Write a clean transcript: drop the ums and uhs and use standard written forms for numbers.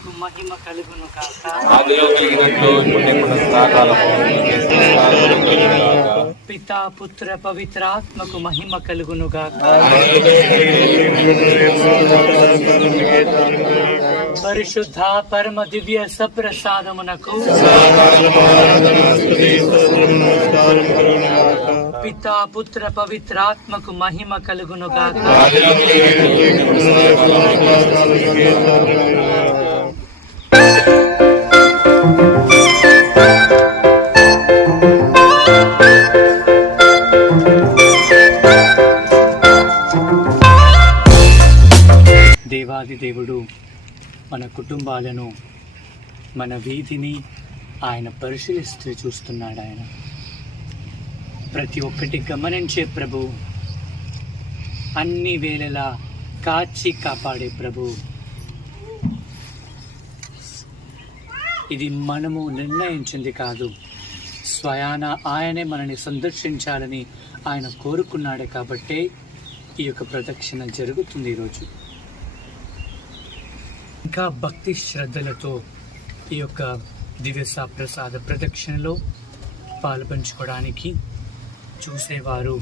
పరిశుద్ధాత్మకు మహిమ కలుగును గాక. ఆదిలో కలిగినట్లు ఇప్పుడు పితా పుత్ర పవిత్రాత్మకు మహిమ కలుగును గాక. పరిశుద్ధ పరమ దివ్య సప్రసాదమునకు పితా పుత్ర పవిత్రాత్మకు మహిమ కలుగును గాక. దేవాది దేవుడు మన కుటుంబాలను, మన వీధిని ఆయన పరిశీలిస్తూ చూస్తున్నాడు. ఆయన ప్రతి ఒక్కటి గమనించే ప్రభు, అన్ని వేళలా కాచి కాపాడే ప్రభు. ఇది మనము నిర్ణయించింది కాదు, స్వయాన ఆయనే మనని సందర్శించాలని ఆయన కోరుకున్నాడే కాబట్టే ఈ యొక్క ప్రదక్షిణ జరుగుతుంది ఈరోజు. ఇంకా భక్తి శ్రద్ధలతో ఈ యొక్క దివ్య ప్రసాద ప్రదక్షిణలో పాల్పంచుకోవడానికి చూసేవారు